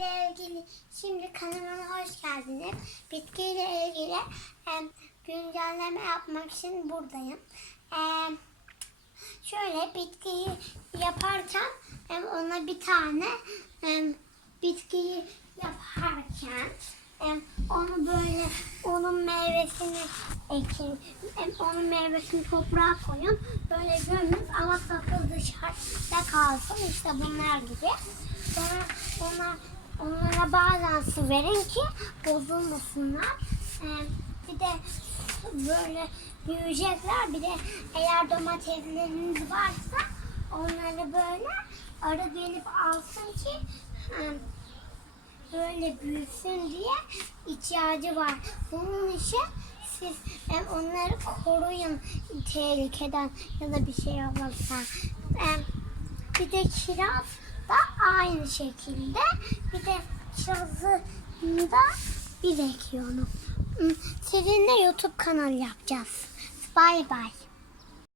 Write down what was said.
bitkiyle ilgili şimdi kanalıma hoş geldiniz. Bitkiyle ilgili em, güncelleme yapmak için buradayım. Em, şöyle bitkiyi yaparken em, ona bir tane em, bitkiyi yaparken em, onu böyle onun meyvesini ekin, em, onun meyvesini toprağa koyun. Böyle gömün ama sakın dışarıda kalsın. İşte bunlar gibi. Sonra ona, onlara bazen su verin ki bozulmasınlar. Em, bir de böyle büyüyecekler. Bir de eğer domatesleriniz varsa onları böyle arı gelip alsın ki em, böyle büyüsün diye ihtiyacı var. Bunun için siz em, onları koruyun tehlikeden ya da bir şey olursa. Em, bir de kiraz da aynı şekilde. Bir de kirazı da biz ekiyoruz. Hmm, Sizinle YouTube kanalı yapacağız. Bay bay.